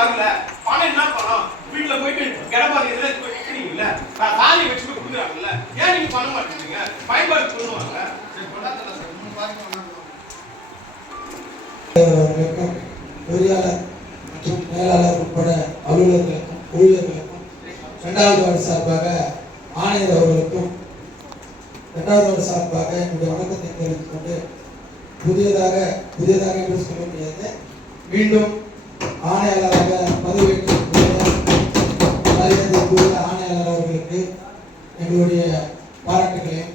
வரல. பணம் என்ன பணம்? வீட்டுல போயிட்டு கடப்பாதி இதுல விற்கிறீங்கல்ல, தாலியை வச்சுட்டு கொடுக்குறாங்கல்ல, ஏன் நீங்க பண்ண மாட்டேங்கிறீங்க? பயன்பாடு சொல்லுவாங்க. சரி கொண்டாடல சார், 3 பாருங்க. பொறியாளர் மற்றும் மேலாளர் உட்பட அலுவலர்களுக்கும் ஊழியர்களுக்கும் 2வது வார்டு சார்பாக ஆணையர் அவர்களுக்கும் 2வது வார்டு சார்பாக என்னுடைய வணக்கத்தை தெரிவித்துக் கொண்டு புதியதாக என்று சொல்ல முடியாது, மீண்டும் ஆணையாளராக பதவியேற்கக்கூடிய ஆணையாளர் அவர்களுக்கு எங்களுடைய பாராட்டுகளையும்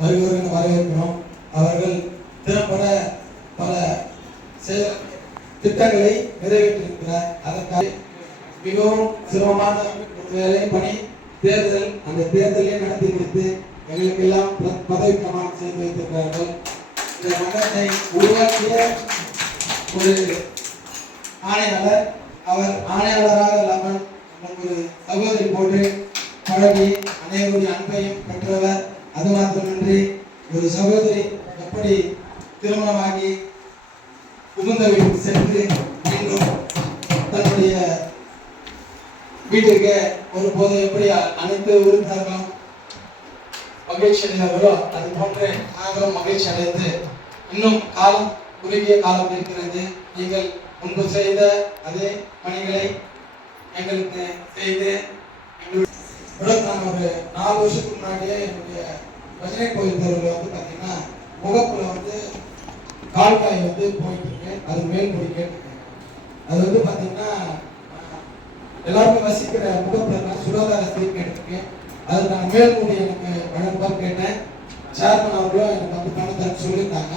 வருகிறவர்கள் வரவேற்கிறோம். அவர்கள் திறம்பட பல திட்டங்களை நிறைவேற்றிருக்கிறார். அதற்காக மிகவும் சிரமமான வேலை பணி தேர்தல், அந்த தேர்தலை நடத்தி முடித்து எங்களுக்கெல்லாம் பதவி பிரமாணம் செய்து வைத்திருக்கிறார்கள். இந்த நகரத்தை உருவாக்கிய ஒரு ஆணையாளர், அவர் ஆணையாளராக இல்லாமல் நமக்கு ஒரு சகோதரி போட்டு பழகி அனைவருடைய அன்பையும் பெற்றவர். அது மாத்திரமின்றி ஒரு சகோதரி எப்படி திருமணமாகி புகுந்த வீட்டுக்கு சென்று மீண்டும் தன்னுடைய வீட்டிற்கு ஒரு போது எப்படி அனைத்து உறுப்பினர்களும் மகிழ்ச்சி அடைந்தார்களோ அது போன்று நாங்களும் மகிழ்ச்சி அடைந்து, இன்னும் காலம் குறுகிய காலம் இருக்கிறது, நீங்கள் முன்பு செய்த அதே பணிகளை எங்களுக்கு செய்து நான் ஒரு 4 வருஷத்துக்கு முன்னாடியே என்னுடைய பஜனை கோயில் தெருவில் வந்து பார்த்தீங்கன்னா முகப்புல கால்காய் போயிட்டு இருக்கு, அது மேல்முடி கேட்டுருக்கு. அது பார்த்தீங்கன்னா எல்லாருமே வசிக்கிற முகப்புல சுகாதார ஸ்தீம் கேட்டிருக்கு. அது நான் மேல்முடி எனக்கு வழங்குவார் கேட்டேன். சேர்மன் அவர்களும் எனக்கு பணம் தர சொல்லியிருந்தாங்க.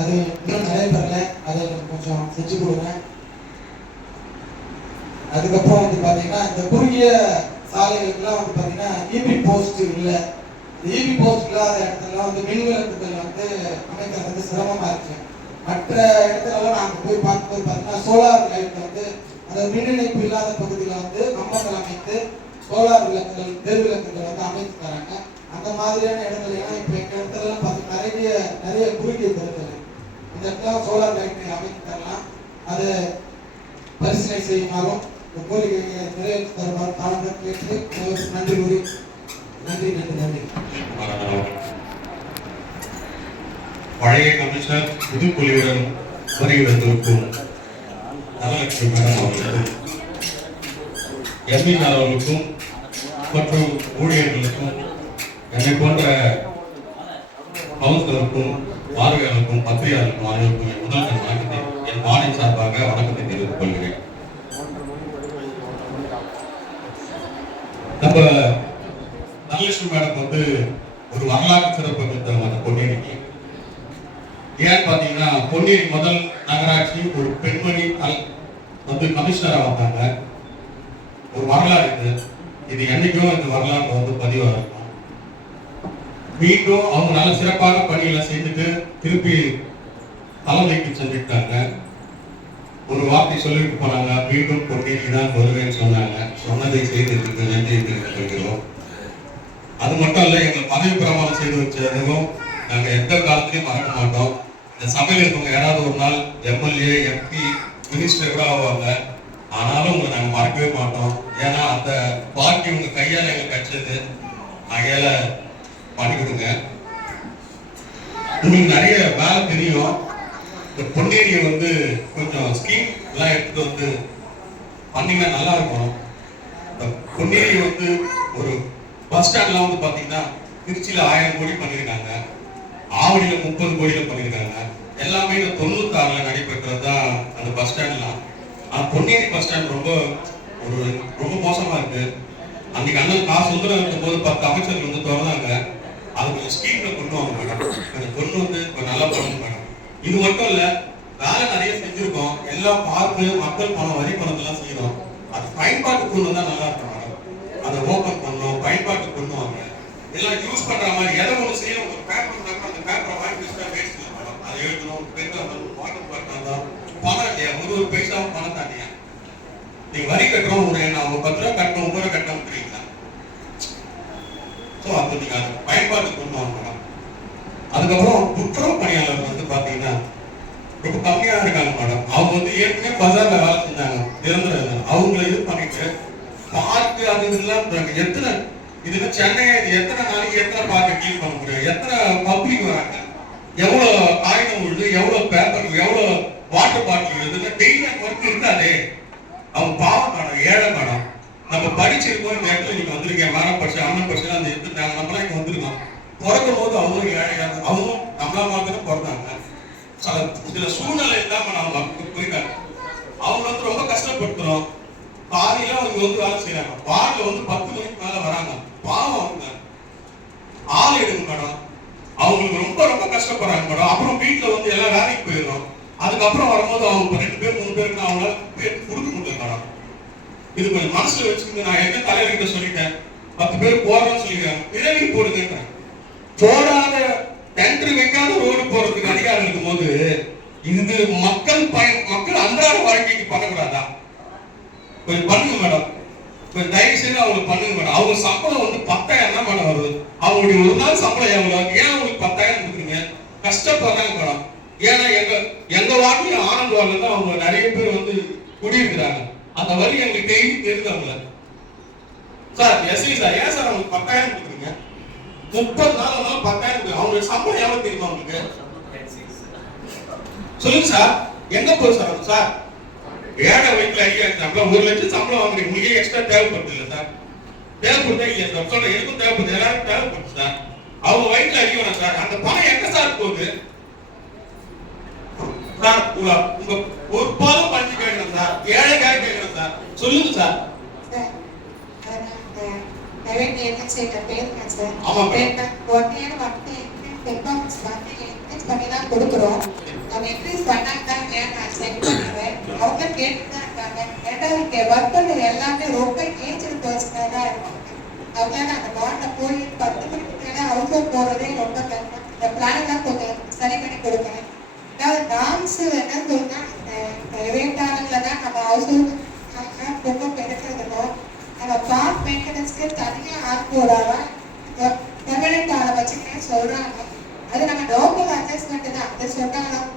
அது இன்னும் நடைபெறல, அதை எனக்கு கொஞ்சம் செஞ்சு கொடுங்க. அதுக்கப்புறம் பார்த்தீங்கன்னா இந்த குறுகிய சாலைகளுக்கெல்லாம் பார்த்தீங்கன்னா இபி போஸ்ட் இல்லை. இபி போஸ்ட் இல்லாத இடத்துலலாம் மின் விளக்குகள் அமைக்கிறது சிரமமா இருக்கு. மற்ற இடத்துலலாம் நாங்கள் போய் பார்க்கும்போது பார்த்தீங்கன்னா சோலார் லைட் அந்த மின் இணைப்பு இல்லாத பகுதியில் கம்பங்கள் அமைத்து சோலார் விளக்குகள் தெரு விளக்குகள் அமைத்து தராங்க. அந்த மாதிரியான இடங்கள்லாம் இப்போ எங்கள் இடத்துலலாம் பார்த்தீங்கன்னா நிறைய குறுகிய தெருக்கள் இந்த இடத்துல சோலார் லைட்டை அமைத்து தரலாம். அதை பரிசீலனை செய்யுமாறும் கோரிக்கையை நிறைவேற்றி தருமாறு தாழ்ந்து கேட்டு நன்றி கூறி நன்றி. பழைய கமிஷனர் புதுப்பொலியுடன் வருகை வந்திருக்கும் தனலட்சுமி மேடம் அவர்களுக்கும், எம்பி அவர்களுக்கும் மற்றும் ஊழியர்களுக்கும், என்னை போன்ற கவுன்சிலருக்கும் பார்வையாளருக்கும் பத்திரிகையாளருக்கும் அனைவருக்கும் முதல் வணக்கத்தை என் வாணி சார்பாக வணக்கத்தை தெரிவித்துக் கொள்கிறேன். நம்ம தனலட்சுமி மேடம் ஒரு வரலாற்று சிறப்பு மிக்க அந்த பொன்னேரிக்கு. ஏன்னு பாத்தீங்கன்னா பொன்னேரி முதல் நகராட்சி ஒரு பெண்மணி கமிஷனரா வந்தாங்க. ஒரு வரலாறு இது என்னைக்கும் இந்த வரலாறு பதிவாக இருக்கும். மீண்டும் அவங்க நல்ல சிறப்பான பணிகளை செய்துட்டு திருப்பி தலைமைக்கு செஞ்சுட்டாங்க. ஒரு வார்த்தை சொல்லிட்டு போனாங்க, மீண்டும் பொன்னேரி தான் வருவேன்னு சொன்னாங்க. சொன்னதை செய்ததுக்கு நன்றி தெரிவித்துக் கொள்கிறோம். அது மட்டும் இல்ல, எங்களை பதவி பிரமாணம் செய்து வச்சதும் நாங்க எந்த காலத்திலையும் மறக்க மாட்டோம். இந்த சபையில் இருக்கவங்க யாராவது ஒரு நாள் எம்எல்ஏ எம்பி மினிஸ்டர் கூட ஆவாங்க, ஆனாலும் உங்களை நாங்க மறக்கவே மாட்டோம். ஏன்னா அந்த பார்ட்டி உங்க கையால எங்களுக்கு கிடைச்சது, அகையால பண்ணிக்கிடுங்க. உங்களுக்கு நிறைய வேலை தெரியும். இந்த பொன்னேரியை கொஞ்சம் ஸ்கீம் எல்லாம் எடுத்துட்டு பண்ணீங்கன்னா நல்லா இருக்கும். இந்த பொன்னேரி ஒரு பஸ் ஸ்டாண்ட்லாம் பாத்தீங்கன்னா திருச்சியில 1000 கோடி பண்ணிருக்காங்க, ஆவடியில 30 கோடியில பண்ணிருக்காங்க. எல்லாமே 96ல நடைபெற்றதுதான் அந்த பஸ் ஸ்டாண்ட்லாம். ஆனா பொன்னேரி பஸ் ஸ்டாண்ட் ரொம்ப மோசமா இருக்கு. அன்னைக்கு அண்ணன் காசு இருக்கும் போது 10 அமைச்சர்கள் திறந்தாங்க. அது கொஞ்சம் ஸ்கீம்ல கொண்டு வாங்க மேடம், கொஞ்சம் கொண்டு நல்லா பண்ணணும் மேடம். இது மட்டும் இல்ல, வேலை நிறைய செஞ்சிருக்கோம். எல்லாம் பார்த்து மக்கள் பணம் வரி பணத்தெல்லாம் செய்யணும். அது பயன்பாட்டுக்கு கொண்டு வந்தா நல்லா இருக்கும் மேடம். அதை ஓபன் பண்ணணும், பயன்பாட்டுக்கு கொண்டு வாங்க. எல்லாம் யூஸ் பண்ற மாதிரி எதை ஒன்று செய்யணும். ஒரு பேப்பர் இருந்தாலும் அந்த பேப்பரை வாங்கி வச்சுட்டா வேஸ்ட் இல்லை மேடம். அதை எழுதணும், பெண்கள் வாட்டர் பாட்டில் தான் பணம் இல்லையா, ஒரு பைசாவும் பணம் தாண்டியா. நீங்க வரி கட்டுறோம், ஒரு 10 ரூபா கட்டணும், 9 ரூபா கட்டணும் தெரியுங்களா? ஸோ அது நீங்க அதை பயன்பாட்டுக்கு கொண்டு வாங்க மேடம். அதுக்கப்புறம் துப்புரவு பணியாளர் பாத்தீங்கன்னா ரொம்ப கம்மியா இருக்காங்க மேடம். அவங்க ஏற்கனவே பஜார்ல வேலை செஞ்சாங்க, நிரந்தரம். இல்லாம எத்தனை இதுல சென்னை எத்தனை நாளைக்கு எத்தனை பார்க்க கிளீன் பண்ண முடியும்? எத்தனை பப்ளிக் வராங்க, எவ்வளவு காகிதம் விழுது, எவ்வளவு பேப்பர், எவ்வளவு வாட்டர் பாட்டில் விழுதுன்னு டெய்லி ஒர்க் இருக்காதே. அவங்க பாவம் மேடம், ஏழை மேடம். நம்ம படிச்சிருக்கோம், இந்த இடத்துல நீங்க வந்திருக்கேன், மேடம் படிச்சு அண்ணன் படிச்சு அந்த எடுத்துட்டாங்க, நம்மளாம் இங்க வந்திருக்கோம். பிறக்கும் போது அவங்களும் ஏழையாக, அவங்களும் நம்மளா மாதிரி பிறந்தாங்க. சில சூழ்நிலை இல்லாம நம்ம போயிட்டாங்க. அவங்க வந்து ரொம்ப கஷ்டப்படுத்துறோம். காலையில அவங்க வந்து வேலை செய்யறாங்க, வார்டுல வந்து 10 மணிக்கு மேல வராங்க. பாவம் அவங்க ஆள் எடுங்க மேடம். அவங்களுக்கு ரொம்ப ரொம்ப கஷ்டப்படுறாங்க மேடம். அப்புறம் வீட்டுல வந்து எல்லாம் வேலைக்கு போயிடுறோம். அதுக்கப்புறம் வரும்போது அவங்க 2 பேர் 3 பேருக்கு அவங்களால கொடுக்க முடியல மேடம். இது கொஞ்சம் மனசுல வச்சுக்கோங்க. நான் என்ன தலைவர்கிட்ட சொல்லிட்டேன், 10 பேர் போறோம்னு சொல்லிடுறாங்க, பிறவி போடுங்கன்றேன். போடாத டெண்டர் வைக்காத ரோடு போறதுக்கு அதிகாரம் இருக்கும் போது இது மக்கள் அன்றாட வாழ்க்கைக்கு பண்ணக்கூடாதா? கொஞ்சம் பண்ணுங்க மேடம், கொஞ்சம் தயவு செய்து அவங்களுக்கு பண்ணுங்க மேடம். அவங்க சம்பளம் வந்து 10,000 தான் மேடம் வருது. அவங்களுடைய ஒரு நாள் சம்பளம் எவ்வளவு? ஏன் அவங்களுக்கு 10,000 கொடுக்குறீங்க? கஷ்டப்படுறாங்க மேடம். ஏன்னா எங்க வார்டியும் ஆனந்த் வார்டில் தான் அவங்க நிறைய பேர் வந்து குடியிருக்கிறாங்க. அந்த வழி எங்களுக்கு டெய்லி தெரிஞ்சவங்கள. சார் எஸ்ஐ சார், ஏன் சார் அவங்களுக்கு 10,000 கொடுக்குறீங்க? 30 நாள் வந்தாலும் 10,000. அவங்களுக்கு சம்பளம் எவ்வளவு தெரியுமா உங்களுக்கு? சொல்லுங்க சார், எங்க போகுது சார் அது? சார் ஏழை வயிற்றுல 5,000 சம்பளம், 1 லட்சம் சம்பளம் வாங்குறீங்க. உங்களுக்கு எக்ஸ்ட்ரா தேவைப்படுது இல்லை சார்? தேவைப்படுதா இல்லையா சார்? சொல்றேன், எனக்கும் தேவைப்படுது, எல்லாரும் தேவைப்படுது சார். அவங்க வயிற்றுல அடிக்கணும் சார். அந்த பணம் எங்க சார் போகுது சார்? உங்க ஒரு போதும் பஞ்சு கேட்கணும் சார், ஏழைக்காக கேட்கணும் சார். சொல்லுங்க சார். ஆமா பண்ணிதான் கொடுக்குறோம். நம்ம இன்க்ரீஸ் பண்ணாங்க நான் செக் பண்ணுவேன். அவங்க கேட்டுதான் இருக்காங்க. ரெண்டாவது ஒர்க் பண்ண எல்லாமே ரொம்ப ஏஜ்டு பர்சனாக தான் இருக்காங்க. அவங்களால அந்த வார்டில் போய் 10 மணிக்கு மேலே அவுட் போறதே ரொம்ப கஷ்டம். இந்த பிளானெல்லாம் கொஞ்சம் சரி பண்ணி கொடுக்கணும். அதாவது டான்ஸ் என்ன சொல்லுன்னா, பிரைவேட் ஆளுங்களை தான் நம்ம ஹவுஸ் ரொம்ப பெருக்கிறதுக்கும் நம்ம பார்க் மெயின்டெனன்ஸ்க்கு தனியாக ஆள் போடாம பெர்மனன்ட் ஆளை வச்சுக்கிட்டே சொல்றாங்க. அது நம்ம லோக்கல் அட்ஜஸ்ட்மெண்ட் தான். அதை சொன்னாலும்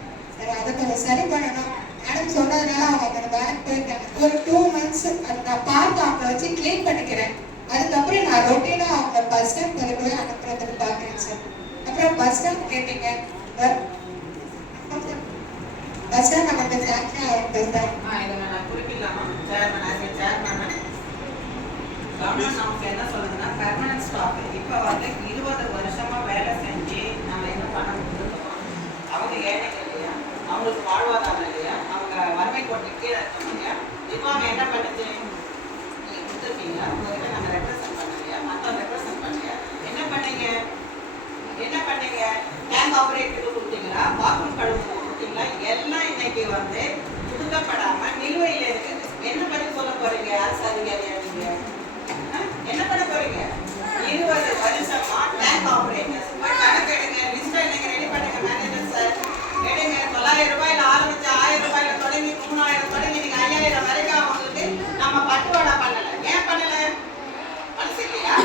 அதை கொஞ்சம் சரி பண்ணணும். மேடம் சொன்னதுனால அவங்க அந்த வேலைக்கு போயிருக்காங்க. ஒரு 2 months நான் பார்த்து அவங்கள வச்சு கிளீன் பண்ணிக்கிறேன். அதுக்கப்புறம் நான் ரொட்டீனா அவங்க பஸ் ஸ்டாண்ட் வரைக்கும் அனுப்புறதுக்கு பார்க்குறேன் சார். அப்புறம் பஸ் ஸ்டாண்ட் கேட்டீங்க, பஸ் ஸ்டாண்ட் நமக்கு சாங்ஷன் ஆகிருக்கு சார். நான் குறிப்பிடலாமா? நமக்கு என்ன சொல்லுதுன்னா, பெர்மனன்ட் ஸ்டாஃப் இப்போ வந்து 20 வருஷமா வேலை செஞ்சு நம்ம என்ன பண்ண கொடுத்துருக்கோம். அவங்க ஏழைங்க இல்லையா, அவங்களுக்கு வாழ்வாதாரம் இல்லையா, அவங்க வறுமை கோட்டை கீழே இருக்கவங்க. இப்போ அவங்க என்ன பண்ணுச்சு, நீங்க கொடுத்துருக்கீங்க, உங்ககிட்ட நம்ம ரெப்ரசன்ட் பண்ணலையா, மற்றவங்க ரெப்ரசன்ட் பண்ணலையா, என்ன பண்ணீங்க? டேங்க் ஆப்ரேட்டருக்கு கொடுத்தீங்களா, பாத்ரூம் கழுவுக்கு கொடுத்தீங்களா? எல்லாம் இன்னைக்கு வந்து கொடுக்கப்படாம நிலுவையில் இருக்கு. என்ன பண்ணி சொல்ல போறீங்க? அரசு அதிகாரியா நீங்க என்ன பண்ண போறீங்க? 20 வருஷமா டேங்க் ஆபரேட்டர்ஸ் போய் கணக்கு எடுங்க, லிஸ்ட் நீங்க ரெடி பண்ணுங்க. மேனேஜர் சார் எடுங்க. 900 ரூபாயில ஆரம்பிச்சு 1000 ரூபாயில தொடங்கி 3000 தொடங்கி நீங்க 5000 வரைக்கும் அவங்களுக்கு நம்ம பட்டுவாடா பண்ணல. ஏன் பண்ணல? மனசு இல்லையா?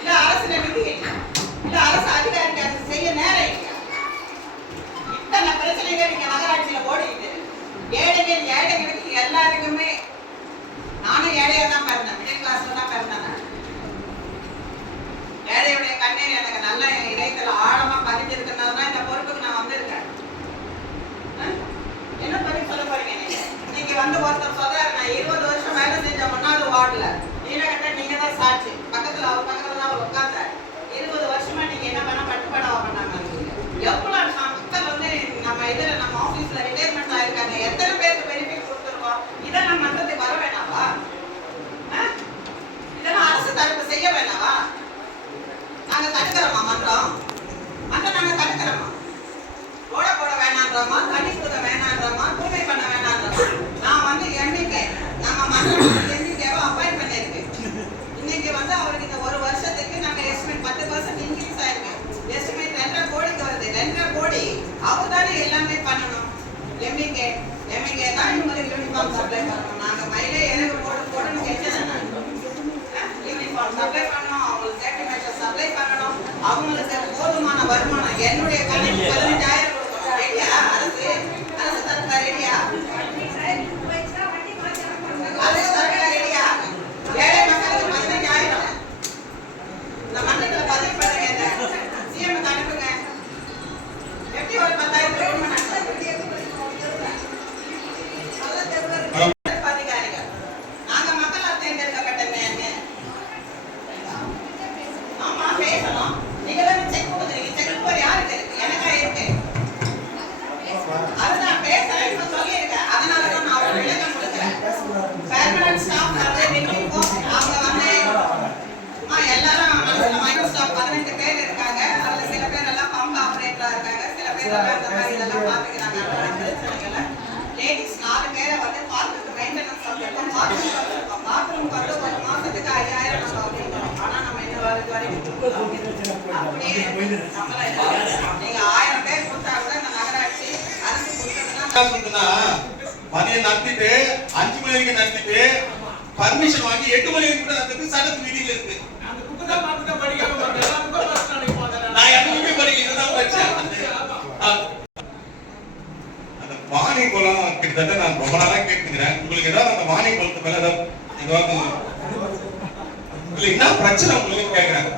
இல்ல அரசு நிதி இல்லையா? இல்ல அரசு அதிகாரிக்கு அது செய்ய நேரம் இல்லையா? இத்தனை பிரச்சனைகள் நீங்க நகராட்சியில ஓடிக்கிட்டு ஏழைகளுக்கு எல்லாருக்குமே. நானும் ஏழையா தான் பிறந்தேன், மிடில் கிளாஸ்ல தான் பிறந்தேன். ஏழையுடைய கண்ணீர் எனக்கு நல்ல இதயத்துல ஆழமா பதிஞ்சிருக்கிறதுனால தான் இந்த பொறுப்புக்கு நான் வந்திருக்கேன். என்ன பண்ணி சொல்ல போறீங்க நீங்க? நீங்க வந்து ஒருத்தர் சொல்றாரு, நான் 20 வருஷம் வேலை செஞ்ச 1வது வார்டுல நீலகட்ட நீங்க தான் சாட்சி. பக்கத்துல அவர் பக்கத்துல தான் அவர் உட்கார்ந்தார். 20 வருஷமா நீங்க என்ன பண்ண பட்டுப்படாவ பண்ணாம இருக்கீங்க. எவ்வளவு மக்கள் வந்து நம்ம இதுல நம்ம ஆபீஸ்ல ரிட்டையர்மெண்ட் ஆயிருக்காங்க. எத்தனை பேருக்கு பெனிஃபிட் கொடுத்துருக்கோம். இதெல்லாம் மன்றத்துக்கு வர வேணாவா? இதெல்லாம் அரசு தரப்பு செய்ய வேணாவா? நாங்க தடுக்கிறோமா? மன்றம் நாங்க தடுக்கிறோமா? ரோட போட வேணான்றோமா, தண்ணி கொடுக்க வேணான்றோமா, தூய்மை பண்ண வேணான்றோமா? நான் வந்து எண்ணிக்கை நம்ம மன்றம் எண்ணிக்கையாவை அப்பாயிண்ட் பண்ணிருக்கு. இன்னைக்கு வந்து அவருக்கு இந்த 1 வருஷத்துக்கு நாங்க எஸ்டிமேட் 10% இன்க்ரீஸ் ஆயிருக்கு. எஸ்டிமேட் 2.5 கோடிக்கு வருது. 2.5 கோடி அவர் தானே எல்லாமே பண்ணணும். எம்இகே தான் இவங்களுக்கு யூனிஃபார்ம் சப்ளை பண்ணணும். நாங்க மயிலே எனக்கு போடணும் கேட்டேன். யூனிஃபார்ம் சப்ளை பண்ணணும், அவங்களுக்கு சேஃப்டி மெஷர் சப்ளை பண்ணணும், அவங்களுக்கு போதுமான வருமானம். என்னுடைய கணக்கு 15,000 கொடுக்கணும். ரெடியா? அரசு தரப்பா ரெடியா? அரசு தரப்பா ரெடியா? ஏழை மக்களுக்கு 15,000 இதெல்லாம் பாத்துக்கிறாங்க. அதெல்லாம் பிரச்சனைகள. லேடிஸ் 4 பேரை வந்து பார்த்துட்டு மெயின்டெனன்ஸ் பண்ணிருக்கோம். பாத்ரூம் வந்து ஒரு மாசத்துக்கு 5000 நம்ம வாங்கிக்கிறோம். ஆனா நம்ம இந்த வரைக்கும் அப்படியே நம்மள நீங்க 1000 பேர் கொடுத்தா கூட இந்த நகராட்சி அரசு கொடுத்ததுன்னா மதியம் நடத்திட்டு 5 மணி வரைக்கும் நடத்திட்டு பர்மிஷன் வாங்கி 8 மணி வரைக்கும் கூட நடத்திட்டு சட்டத்து விதியில இருக்கு. அந்த புக்கு தான் பார்த்துட்டு படிக்காம எல்லா புக்கும் பார்த்து நான் போறேன். நான் எப்பவுமே படிக்க இதுதான் பிரச்சனை. அந்த வாணி குளம் கிட்டத்தட்ட நான் ரொம்ப நாளா கேட்டுக்கிறேன். உங்களுக்கு ஏதாவது அந்த வாணி குளத்து மேல ஏதாவது இல்ல என்ன பிரச்சனை உங்களுக்கு கேக்குறேன்.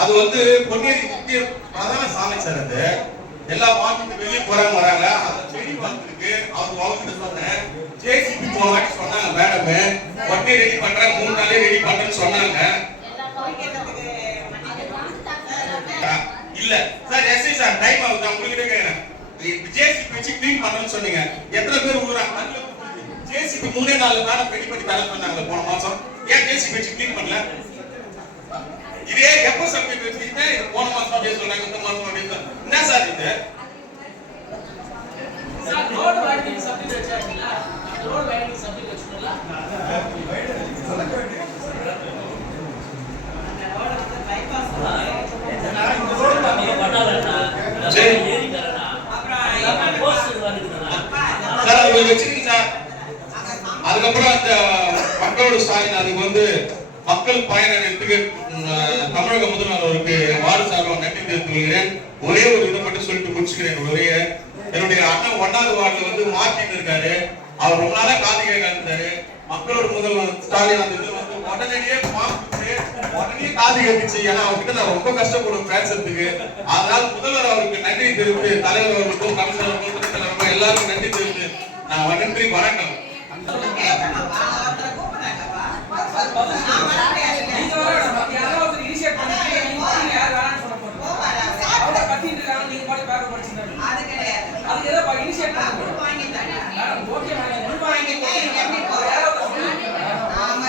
அது வந்து பொன்னேரி முக்கிய பிரதான சாலை சார். அது எல்லா வாக்கிட்டு வெளியே போறாங்க வராங்க. அந்த செடி வளர்த்துருக்கு. அவர் அவர்கிட்ட சொன்னேன் ஜேசிபி போனாட்டி சொன்னாங்க மேடம் உடனே ரெடி பண்றேன் 3 நாளே ரெடி பண்றேன்னு சொன்னாங்க. இல்ல சார் எஸ்ஐ சார் டைம் ஆகுது. உங்ககிட்ட கேக்குறேன் ஜேசிபி வச்சு க்ளீன் பண்றேன்னு சொன்னீங்க. எத்தனை பேர் ஊராங்க ஜேசிபி 3-4 மேடம் ரெடி பண்ணி தர சொன்னாங்க போன மாசம். ஏன் ஜேசிபி வச்சு க்ளீன் பண்ணல? இதே எப்ப சப்ஜெக்ட் வச்சுக்கிட்டே இது போன மாசம் அப்படியே சொல்றாங்க இந்த மாசம் அப்படியே என்ன சார் இது? சார் ரோட் வைடிங் சப்ஜெக்ட் வச்சாங்களா? ரோட் வைடிங் சப்ஜெக்ட் வச்சுட்டோம்ல? அந்த ரோட் வந்து பைபாஸ் இந்த ரோட் நம்ம பண்ணாலன்னா சரி ஏறி தரனா அப்புறம் போஸ்ட் வந்துடுறா. சார் அது வச்சிருக்கீங்க சார். அதுக்கப்புறம் அந்த மக்களோட ஸ்டாலின் அதுக்கு வந்து மக்கள் பயணத்துக்கு தமிழக முதல்வர் அவருக்கு வார்டு சார்பாக நன்றி தெரிவித்துக் கொள்கிறேன். ஒரே ஒரு இதை மட்டும் சொல்லிட்டு முடிச்சுக்கிறேன். ஒரே என்னுடைய அண்ணன் 1வது வார்டுல வந்து மார்ட்டின் இருக்காரு. அவர் ரொம்ப நாளா காது கேட்க இருந்தாரு. மக்களோட முதல்வர் ஸ்டாலின் அந்த இதுல வந்து உடனடியே பார்த்துட்டு உடனே காது கேட்டுச்சு. ஏன்னா அவர்கிட்ட நான் ரொம்ப கஷ்டப்படுவேன் பேசுறதுக்கு. அதனால முதல்வர் அவருக்கு நன்றி தெரிவித்து தலைவர் அவர்களுக்கும் கமிஷனர் அவர்களுக்கும் எல்லாருக்கும் நன்றி தெரிவித்து நான் நன்றி வணக்கம். யாராவது இனிஷியேட் பண்ணி நீங்க யார் வேணாம்னு சொல்ல போறீங்க? அவங்க கத்திட்டு இருக்காங்க நீங்க பாட்டு பேப்பர் படிச்சீங்க. அது கிடையாது. அது ஏதோ இனிஷியேட் பண்ணி வாங்கிட்டாங்க. மேடம் ஓகே மேடம் முன் வாங்கி எப்படி யாராவது சொல்லுங்க. ஆமா